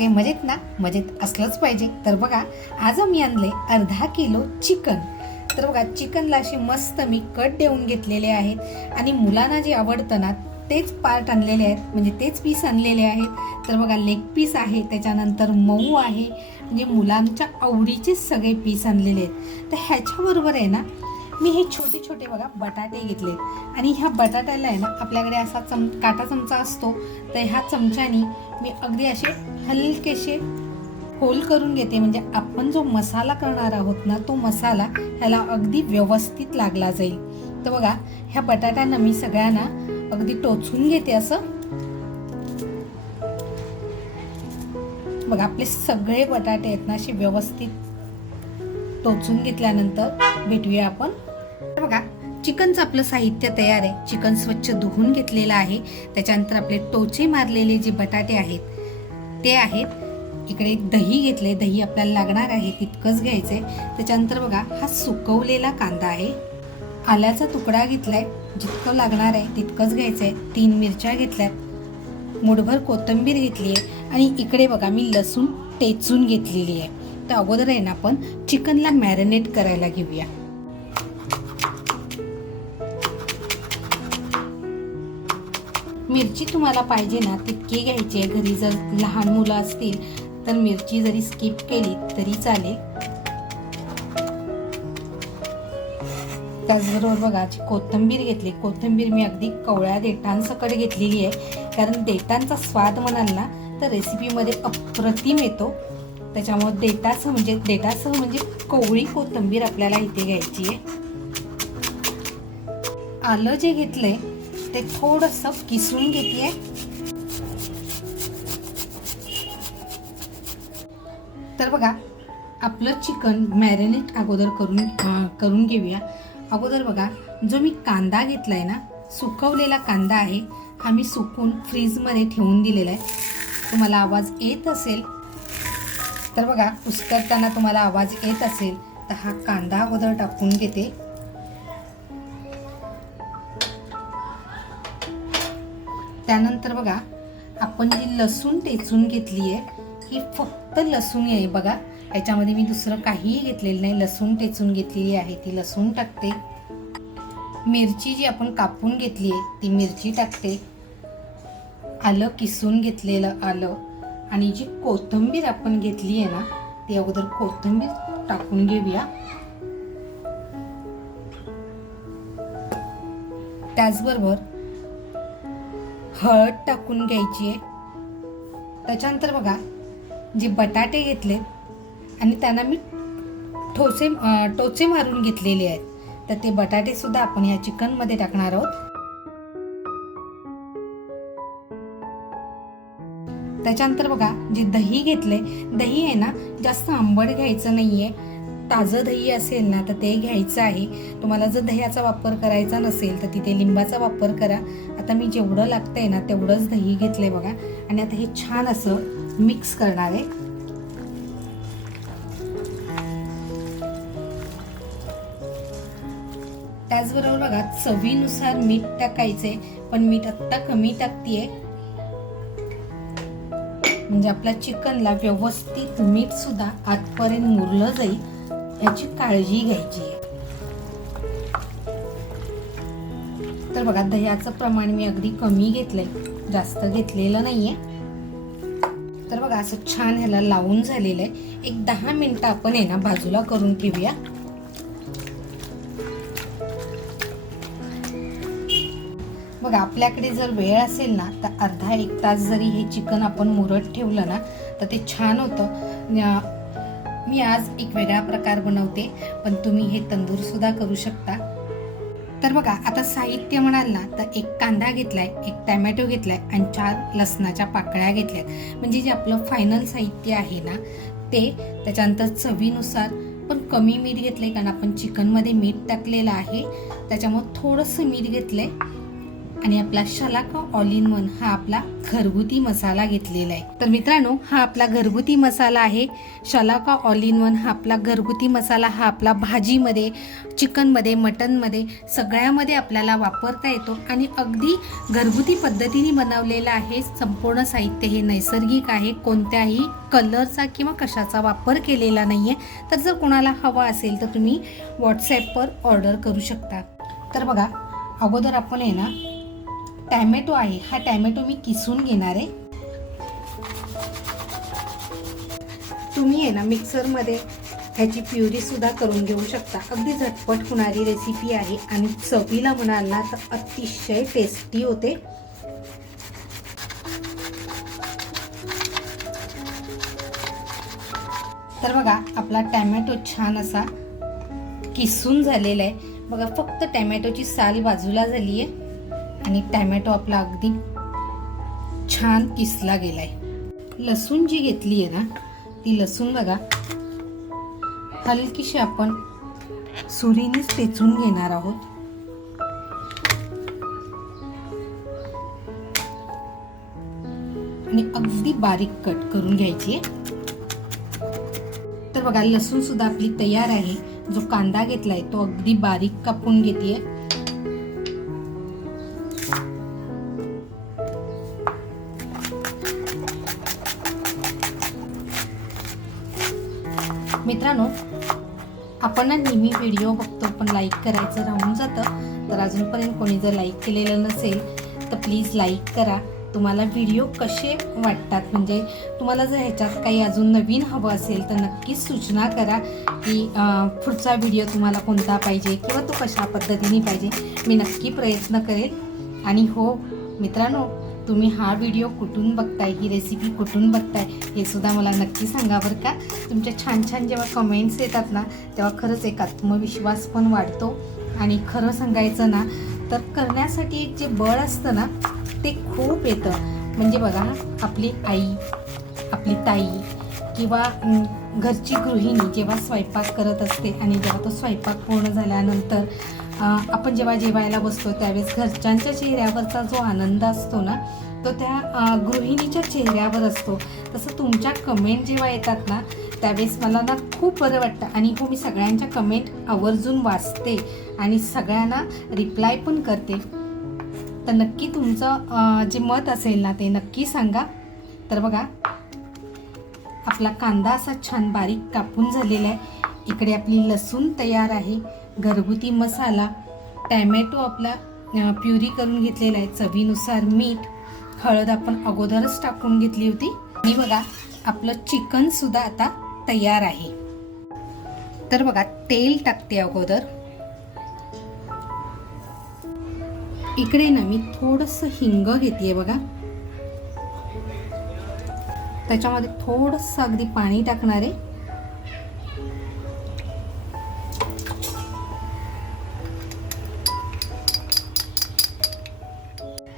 सगळे मजेत ना? मजेत असलंच पाहिजे. तर बघा आज मी आणले अर्धा किलो चिकन. तर बघा चिकनला अशी मस्त मी कट देऊन घेतलेले आहेत. आणि मुलांना जे आवडतं ना तेच पार्ट आणलेले आहेत. म्हणजे तेच पीस आणलेले आहेत. तर बघा लेग पीस आहे त्याच्यानंतर मऊ आहे. म्हणजे मुलांच्या आवडीचे सगळे पीस आणलेले आहेत. तर ह्याच्याबरोबर आहे ना मी हे छोटे छोटे बघा बटाटे घेतले. आणि ह्या बटाट्याला आहे ना आपल्याकडे असा चम काटा चमचा असतो. तर ह्या चमच्यानी मी अगदी असे हलकेसे होल करून घेते. म्हणजे आपण जो मसाला करणार आहोत ना तो मसाला ह्याला अगदी व्यवस्थित लागला जाईल. तर बघा ह्या बटाट्यांना मी सगळ्यांना अगदी टोचून घेते असं. बघा आपले सगळे बटाटे आहेत ना असे व्यवस्थित टोचून घेतल्यानंतर भेटूया आपण. बघा चिकनचं आपलं साहित्य तयार आहे. चिकन स्वच्छ धुवून घेतलेलं आहे. त्याच्यानंतर आपले टोचे मारलेले जे बटाटे आहेत ते आहेत. इकडे दही घेतले दही आपल्याला लागणार आहे तितकंच घ्यायचं आहे त्याच्यानंतर बघा हा सुकवलेला कांदा आहे. आल्याचा तुकडा घेतलाय. जितकं लागणार आहे तितकंच घ्यायचं आहे तीन मिरच्या घेतल्यात. मुठभर कोथिंबीर घेतली आहे आणि इकडे बघा मी लसूण टेचून घेतलेली आहे. तर अगोदर आहे ना आपण चिकनला मॅरिनेट करायला घेऊया. मिरची तुम्हाला पाहिजे ना तितकी घ्यायची आहे. घरी जर लहान मुलं असतील तर मिरची जरी स्किप केली तरी चालेल. त्याचबरोबर बघा जी कोथिंबीर घेतली कोथिंबीर मी अगदी कवळ्या देठांसकट घेतलेली आहे. कारण देठांचा स्वाद म्हणाल ना तर रेसिपीमध्ये अप्रतिम येतो. त्याच्यामुळे देटासह म्हणजे देटासह म्हणजे कवळी कोथिंबीर आपल्याला इथे घ्यायची आहे. आलं जे घेतलंय ते थोडस किसून घेते तर बघा आपलं चिकन मॅरिनेट अगोदर करून करून घेऊया. अगोदर बघा जो मी कांदा घेतलाय ना सुकवलेला कांदा आहे हा मी सुकून फ्रीजमध्ये ठेवून दिलेला आहे. तुम्हाला आवाज येत असेल तर बघा कुस्करताना तुम्हाला आवाज येत असेल तर हा कांदा अगोदर टाकून घेते. त्यानंतर बघा आपण जी लसूण टेचून घेतली आहे ही फक्त लसूण आहे बघा. याच्यामध्ये मी दुसरं काहीही घेतलेलं नाही. लसूण टेचून घेतलेली आहे ती लसूण टाकते. मिरची जी आपण कापून घेतली आहे ती मिरची टाकते. आलं किसून घेतलेलं आलं. आणि जी कोथिंबीर आपण घेतली आहे ना ती अगोदर कोथिंबीर टाकून घेऊया. त्याचबरोबर हळद टाकून घ्यायची आहे. त्याच्यानंतर बघा जे बटाटे घेतले आणि त्यांना मी ठोसे टोचे मारून घेतलेले आहेत. तर ते बटाटे सुद्धा आपण या चिकनमध्ये टाकणार आहोत. त्याच्यानंतर बघा जे दही घेतले दही आहे ना जास्त आंबट घ्यायचं नाही आहे ताजं दही असेल ना तर ते घ्यायचं आहे. तुम्हाला जर दह्याचा वापर करायचा नसेल तर तिथे लिंबाचा वापर करा. आता मी जेवढं लागतं आहे ना तेवढंच दही घेतलं आहे बघा. आणि आता हे छान असं मिक्स करणार आहे. त्याचबरोबर बघा चवीनुसार मीठ टाकायचे पण मीठ आत्ता कमी टाकतीये. म्हणजे आपल्या चिकनला व्यवस्थित मीठ सुद्धा आतपर्यंत मुरलं जाईल. याची काळजी घ्यायची. आहे तर बघा दह्याचं प्रमाण मी अगदी कमी घेतलंय. जास्त घेतलेलं नाहीये. तर बघा असं छान ह्याला लावून झालेलं आहे. एक दहा मिनिटं आपण आहे ना बाजूला करून ठेवूया बघा आपल्याकडे जर वेळ असेल ना तर अर्धा एक तास जरी हे चिकन आपण मुरत ठेवलं ना तर ते छान होतं. मी आज एक वेगळा प्रकार बनवते पण तुम्ही हे तंदूर सुद्धा करू शकता. तर बघा आता साहित्य म्हणाल ना तर एक कांदा घेतलाय एक टॅमॅटो घेतलाय आणि चार लसणाच्या पाकळ्या घेतल्यात. म्हणजे जे आपलं फायनल साहित्य आहे ना ते त्याच्यानंतर चवीनुसार पण कमी मीठ घेतलंय कारण आपण चिकनमध्ये मीठ टाकलेलं आहे. त्याच्यामुळे थोडंसं मीठ घेतलंय. आणि आपला शलाका ऑल इन वन हा आपला घरगुती मसाला घेतलेला आहे. तर मित्रांनो हा आपला घरगुती मसाला आहे. शलाका ऑल इन वन हा आपला घरगुती मसाला हा आपला भाजीमध्ये चिकनमध्ये मटनमध्ये सगळ्यामध्ये आपल्याला वापरता येतो आणि अगदी घरगुती पद्धतीने बनवलेला आहे. संपूर्ण साहित्य हे नैसर्गिक आहे. कोणत्याही कलरचा किंवा कशाचा वापर केलेला नाही आहे तर जर कोणाला हवा असेल तर तुम्ही व्हॉट्सॲपवर ऑर्डर करू शकता. तर बघा अगोदर आपण आहे ना टॅमॅटो आहे. हा टॅमॅटो मी किसून घेणार आहे. तुम्ही आहे ना मिक्सरमध्ये ह्याची प्युरीसुद्धा करून घेऊ शकता. अगदी झटपट होणारी रेसिपी आहे आणि चवीला म्हणाल ना तर अतिशय टेस्टी होते. तर बघा आपला टॅमॅटो छान असा किसून झालेला आहे. बघा फक्त टॅमॅटोची साल बाजूला झाली आहे आणि टॅमॅटो आपला अगदी छान किसला गेलाय. लसूण जी घेतली आहे ना ती लसूण बघा हलकीशी आपण सुरीनेच टेचून घेणार आहोत. आणि अगदी बारीक कट करून घ्यायची तर बघा लसूण सुद्धा आपली तयार आहे. जो कांदा घेतलाय तो अगदी बारीक कापून घेते मित्रांनो आपण ना नेहमी व्हिडिओ बघतो पण लाईक करायचं राहून जातं. तर अजूनपर्यंत कोणी जर लाईक केलेलं नसेल तर प्लीज लाईक करा. तुम्हाला व्हिडिओ कसे वाटतात? म्हणजे तुम्हाला जर ह्याच्यात काही अजून नवीन हवं असेल तर नक्कीच सूचना करा की पुढचा व्हिडिओ तुम्हाला कोणता पाहिजे किंवा तो कशा पद्धतीने पाहिजे. मी नक्की प्रयत्न करेल. आणि हो मित्रांनो तुम्ही हा व्हिडिओ कुठून बघताय ही रेसिपी कुठून बघताय हे सुद्धा मला नक्की सांगा बरं का. तुमच्या छान छान जेव्हा कमेंट्स येतात ना तेव्हा खरंच एक आत्मविश्वास पण वाढतो. आणि खरं सांगायचं ना तर करण्यासाठी एक जे बळ असतं ना ते खूप येतं. म्हणजे बघा आपली आई आपली ताई किंवा घरची गृहिणी जेव्हा स्वयंपाक करत असते आणि जेव्हा तो स्वयंपाक पूर्ण झाल्यानंतर आपण जेव्हा जेवायला बसतो त्यावेळेस घरच्यांच्या चेहऱ्यावरचा जो आनंद असतो ना तो त्या गृहिणीच्या चेहऱ्यावर असतो. तसं तुमच्या कमेंट जेव्हा येतात ना त्यावेळेस मला ना खूप बरं वाटतं. आणि हो मी सगळ्यांच्या कमेंट आवर्जून वाचते आणि सगळ्यांना रिप्लाय पण करते. तर नक्की तुमचं जे मत असेल ना ते नक्की सांगा. तर बघा आपला कांदा असा छान बारीक कापून झालेला आहे. इकडे आपली लसूण तयार आहे. घरगुती मसाला टॅमॅटो आपला प्युरी करून घेतलेला आहे. चवीनुसार मीठ हळद आपण अगोदरच टाकून घेतली होती. आणि बघा आपलं चिकनसुद्धा आता तयार आहे. तर बघा तेल टाकते अगोदर. इकडे ना मी थोडंसं हिंग घेते बघा. त्याच्यामध्ये थोडंसं अगदी पाणी टाकणार आहे.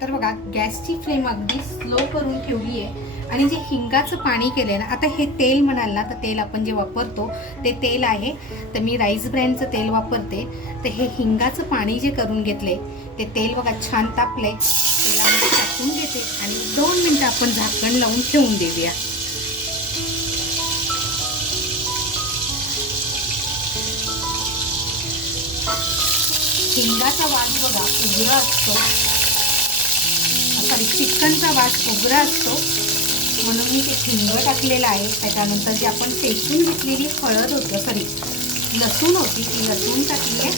तर बघा गॅसची फ्लेम अगदी स्लो करून ठेवली आहे आणि जे हिंगाचं पाणी केलंय ना आता हे तेल म्हणाल ना तर तेल आपण जे वापरतो ते तेल आहे. तर मी राईस ब्रँडचं तेल वापरते. तर हे हिंगाचं पाणी जे करून घेतले ते तेल बघा छान तापले तेलामध्ये टाकून घेते आणि दोन मिनटं आपण झाकण लावून ठेवून देऊया. हिंगाचा वास बघा उजरा असतो. आणि चिकनचा वास उग्र असतो. म्हणून मी ते हिंग टाकलेलं आहे. त्याच्यानंतर जी आपण शेकून घेतलेली हळद होतं सॉरी लसूण होती ती लसूण टाकली आहे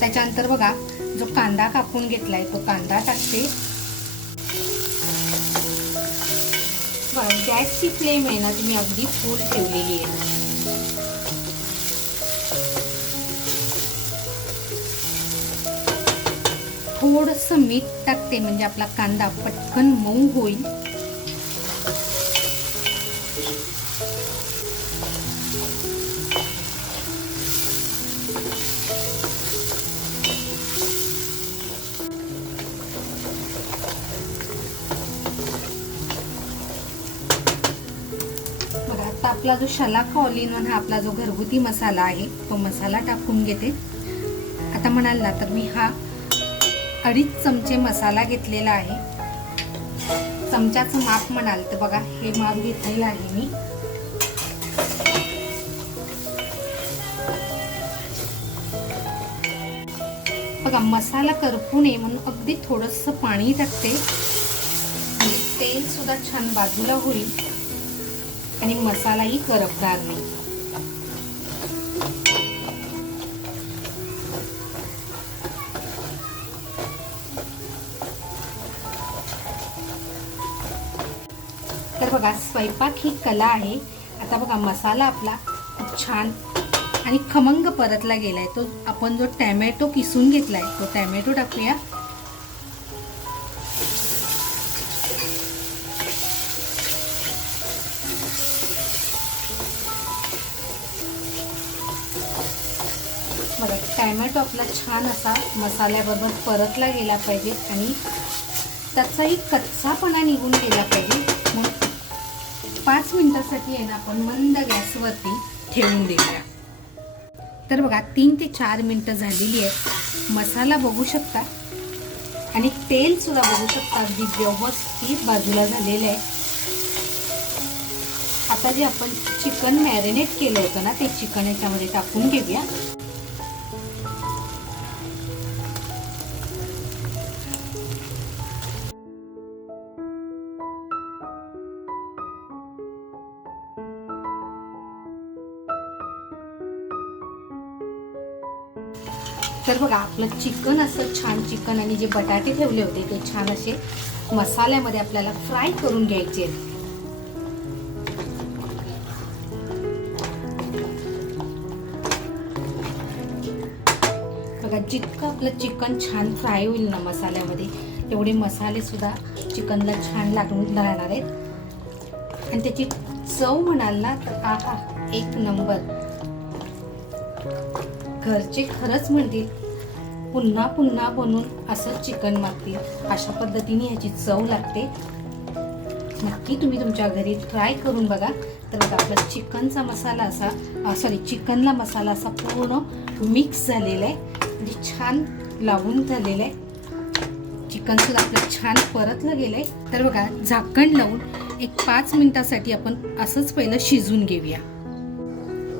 त्याच्यानंतर बघा जो कांदा कापून घेतलाय तो कांदा टाकते. गॅसची फ्लेम आहे ना तुम्ही अगदी फुल ठेवलेली आहे. थोडंसं मीठ टाकते म्हणजे आपला कांदा पटकन मऊ होईल. आता आपला जो शलाका ऑल इन वन हा आपला जो घरगुती मसाला आहे तो मसाला टाकून घेते. आता म्हणाल ना तर मी हा अडीच चमचे मसाला घेतलेला आहे. चमच्याचं माप म्हणाल तर बघा हे माप घेतलेलं आहे मी. बघा मसाला करपू नये म्हणून अगदी थोडंसं पाणी टाकते. आणि तेल सुद्धा छान बाजूला होईल. आणि मसालाही करपणार नाही. बघा स्वयंपाक ही कला आहे. आता बघा मसाला आपला खूप छान आणि खमंग परतला गेलाय. तो आपण जो टॅमॅटो किसून घेतलाय तो टॅमॅटो टाकूया. बघा टॅमॅटो आपला छान असा मसाल्याबरोबर परतला गेला पाहिजे आणि त्याचाही कच्चापणा निघून गेला पाहिजे. पाच मिनटासाठी आहे ना आपण मंद गॅसवरती ठेवून देऊया. तर बघा तीन ते चार मिनटं झालेली आहे मसाला बघू शकता. आणि तेल सुद्धा बघू शकता. अगदी व्यवस्थित बाजूला झालेलं आहे. आता जे आपण चिकन मॅरिनेट केलं होतं ना ते चिकन याच्यामध्ये टाकून घेऊया. तर बघा आपलं चिकन असं छान चिकन आणि जे बटाटे ठेवले होते ते छान असे मसाल्यामध्ये आपल्याला फ्राय करून घ्यायचे आहेत. बघा जितकं आपलं चिकन छान फ्राय होईल ना मसाल्यामध्ये तेवढे मसाले सुद्धा चिकनला छान लागून राहणार आहेत आणि त्याची चव म्हणाल ना तर आहा एक नंबर घरचे खरंच म्हणतील पुन्हा पुन्हा बनवून असं चिकन मागतील अशा पद्धतीने ह्याची चव लागते. नक्की तुम्ही तुमच्या घरी ट्राय करून बघा. तर बघा आपला चिकनचा मसाला असा सॉरी चिकनला मसाला असा पूर्ण मिक्स झालेला आहे. म्हणजे छान लावून झालेलं आहे. चिकन सुद्धा आपलं छान परतलं आहे. तर बघा झाकण लावून एक पाच मिनिटासाठी आपण असंच पहिलं शिजून घेऊया.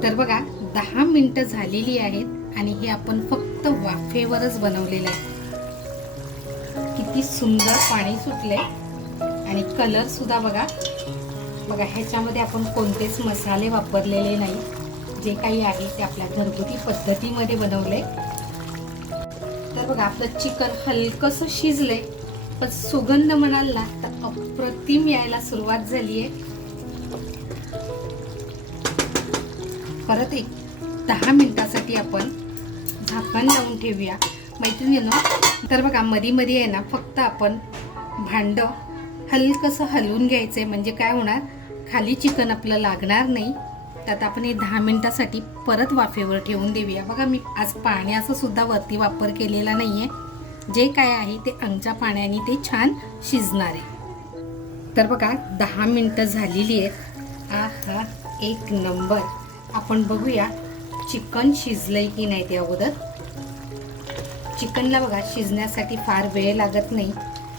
तर बघा दहा मिनटं झालेली आहेत. आणि हे आपण फक्त वाफेवरच बनवलेलं आहे. किती सुंदर पाणी सुटले आणि कलर सुद्धा बघा. बघा ह्याच्यामध्ये आपण कोणतेच मसाले वापरलेले नाही. जे काही आहे ते आपल्या घरगुती पद्धतीमध्ये बनवले तर बघा आपलं चिकन हलकंसं शिजलंय. पण सुगंध म्हणाल ना तर अप्रतिम यायला सुरुवात झाली आहे. परत एक दहा मिनिटासाठी आपण झाकण लावून ठेवूया. मैत्रिणीनं तर बघा मधी मध्ये आहे ना फक्त आपण भांडं हलकंसं हलवून घ्यायचं आहे म्हणजे काय होणार खाली चिकन आपलं लागणार नाही. त्यात आपण हे दहा मिनटासाठी परत वाफेवर ठेवून देऊया. बघा मी आज पाण्याचा सुद्धा वरती वापर केलेला नाही आहे जे काय आहे ते अंगच्या पाण्याने ते छान शिजणार आहे. तर बघा दहा मिनटं झालेली आहेत. आ हा एक नंबर. आपण बघूया चिकन शिजलंय की नाही ते अगोदर? चिकनला बघा शिजण्यासाठी फार वेळ लागत नाही.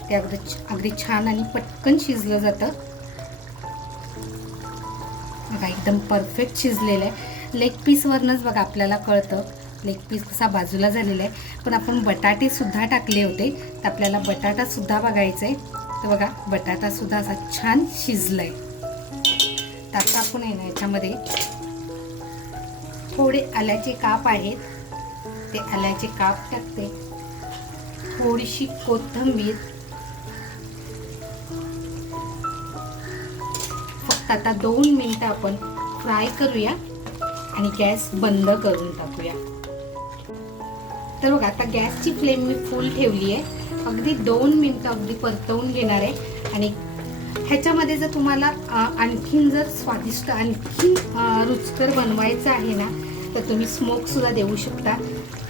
ते अगदी अगदी छान आणि पटकन शिजलं जातं. बघा एकदम परफेक्ट शिजलेलं आहे. लेग पीसवरनंच बघा आपल्याला कळतं. लेग पीस कसा बाजूला झालेला आहे. पण आपण बटाटेसुद्धा टाकले होते. तर आपल्याला बटाटासुद्धा बघायचा आहे तर बघा बटाटासुद्धा असा छान शिजलाय. तर आता आपण आहे ना याच्यामध्ये थोडे आल्याचे काप आहेत. ते आल्याचे काप टाकते. थोडीशी कोथिंबीर. फक्त आता दोन मिनटं आपण फ्राय करूया आणि गॅस बंद करून टाकूया. तर बघा आता गॅसची फ्लेम मी फुल ठेवली आहे अगदी दोन मिनटं अगदी परतवून घेणार आहे. आणि ह्याच्यामध्ये जर तुम्हाला आणखीन जर स्वादिष्ट आणखीन रुचकर बनवायचं आहे ना तर तुम्ही स्मोकसुद्धा देऊ शकता.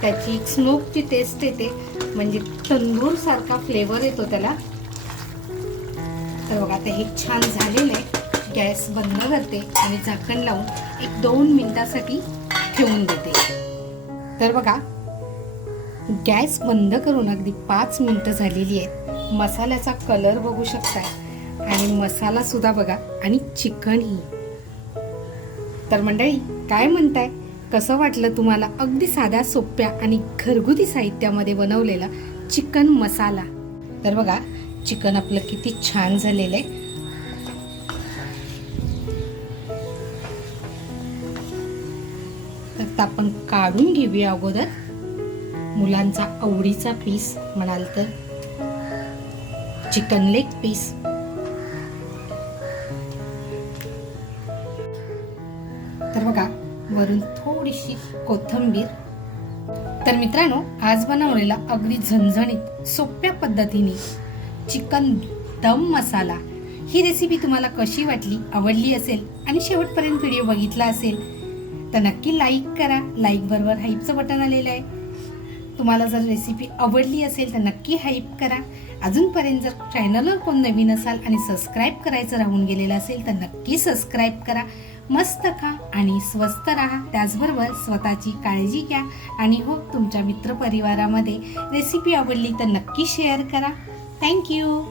त्याची स्मोकची टेस्ट येते. म्हणजे तंदूरसारखा फ्लेवर येतो त्याला. तर बघा आता हे छान झालेलं आहे. गॅस बंद करते आणि झाकण लावून एक दोन मिनिटासाठी ठेवून देते. तर बघा गॅस बंद करून अगदी पाच मिनटं झालेली आहेत. मसाल्याचा कलर बघू शकताय. आणि मसाला सुद्धा बघा आणि चिकनही. तर मंडळी काय म्हणताय? कसं वाटलं तुम्हाला अगदी साध्या सोप्या आणि घरगुती साहित्यामध्ये बनवलेला चिकन मसाला? तर बघा चिकन आपलं किती छान झालेलं आहे. तर आता आपण काढून घेऊया अगोदर. मुलांचा आवडीचा पीस म्हणाल तर. चिकन लेग पीस वरून थोडीशी कोथिंबीर. तर मित्रांनो आज बनवलेला अगदी झणझणीत सोप्या पद्धतीने चिकन दम मसाला ही रेसिपी तुम्हाला कशी वाटली आवडली असेल आणि शेवटपर्यंत व्हिडिओ बघितला असेल तर नक्की लाईक करा. लाईक बरोबर हाईपचं बटन आलेलं आहे. तुम्हाला जर रेसिपी आवडली असेल तर नक्की हाईप करा. अजूनपर्यंत जर चॅनलवर कोण नवीन असाल आणि सबस्क्राईब करायचं राहून गेलेलं असेल तर नक्की सबस्क्राईब करा. मस्त खा आणि स्वस्त राहा. त्याचबरोबर स्वतःची काळजी घ्या. आणि हो तुमच्या मित्रपरिवारामध्ये रेसिपी आवडली तर नक्की शेअर करा. थँक्यू